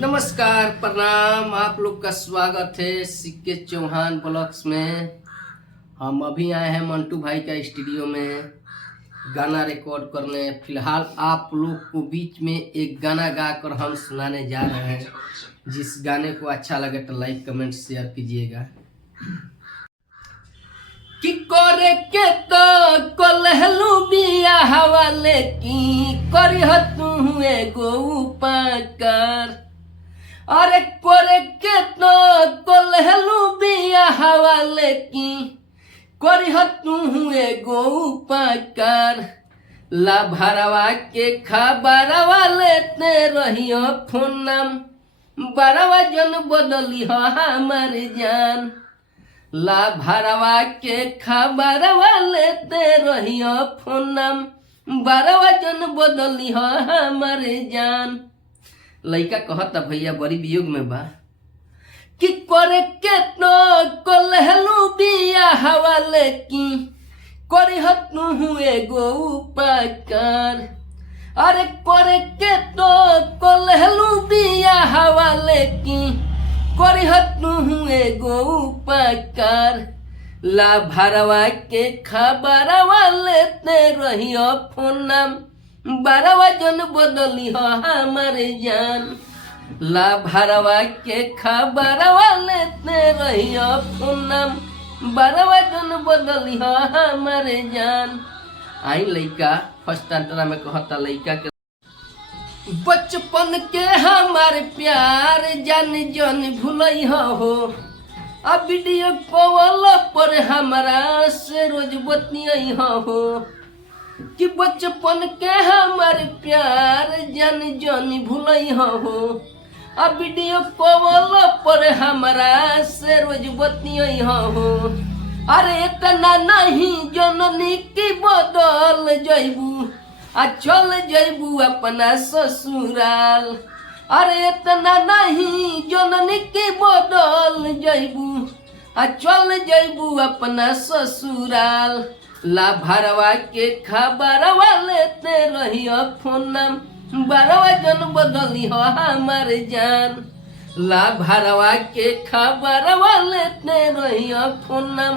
नमस्कार, प्रणाम। आप लोग का स्वागत है सिक्के चौहान ब्लॉग्स में। हम अभी आए हैं मंटू भाई का स्टूडियो में गाना रिकॉर्ड करने। फिलहाल आप लोग को बीच में एक गाना गाकर हम सुनाने जा रहे हैं। जिस गाने को अच्छा लगे तो लाइक कमेंट शेयर कीजिएगा। कि करे के तो कोलहलू बिया हवाले की करी तू एगो उपकार। अरे करे के तो कोलहलू बिया हवाले की करी तू एगो उपकार। ला भरवा के खबरवा लेते रहियो फोनम बरवा जन बदली हो हमार जान। ला भरवा के खबरवा लेते रहियो फोनम बरवा जन बदली हो हमार जान। लइका कहता भैया बड़ी वियोग में बा कि करे के तो कोलहलू बिया हवाले की करी तू एगो उपकार। अरे करे के तो कोलहलू बिया हवाले की करी तू एगो उपकार। ला भरवा के खबरवा लेते रहियो फोनम बरवा जन बदली हो हमार जान। ला भरवा के खबरवा लेते रहियो फोनम बरवा जन बदली हो हमार जान। आई लइका फर्स्ट अंतरा में कहता लइका के बचपन के हमार प्यार जान जन भूलई हो। अब वीडियो कॉल पर हमारा से रोज बतियाई हो कि बचपन के हमार प्यार जान जन भूलई हो। अब वीडियो कॉल पर हमारा से रोज बतियाई हो। अरे इतना नहीं जननी की बदल जैबू आ चल जैबू अपना ससुराल। अरे इतना नहीं जननी की बदल जैबू आ चल जैबू अपना ससुराल। ला भरवा के खबरवा लेते रहियो फोनम बरवा जन बदली हो हमार जान। ला भरवा के खबरवा लेते रहियो फोनम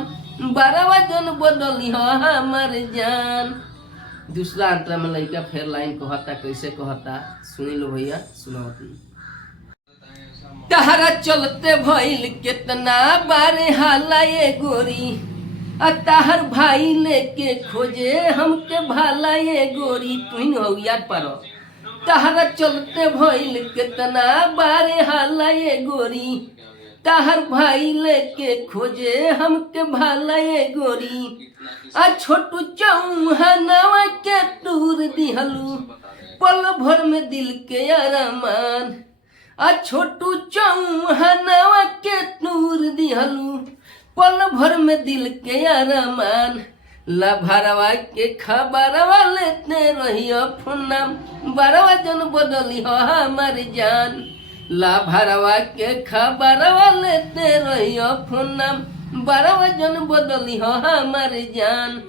बरवा जन बदली हो हमार जान। दूसरा अंतरा में लइका फिर लाइन कहता, कैसे कहता सुनी लो भैया, सुनाओ। तहरा चलते भइल कितना बारे हाला ये गोरी ताहर भाई लेके खोजे हमके भाला ये गोरी। तुम हो याद पारो तहरा चलते भइल कितना बारे हाला ये गोरी ताहर भाई लेके खोजे हमके भाला ये गोरी। आ छोटू चौहानवा के टूर दिहलू पल भर में दिल के अरमान। आ छोटू चौहानवा के टूर दिहलू पल भर में दिल के अरमान। ला भरवा के खबरवा लेते रहियो फोनम बरवा जन बदली हो हमार जान। ला भरवा के खबरवा लेते रहियो फोनम बरवा जन बदली हो हमार जान।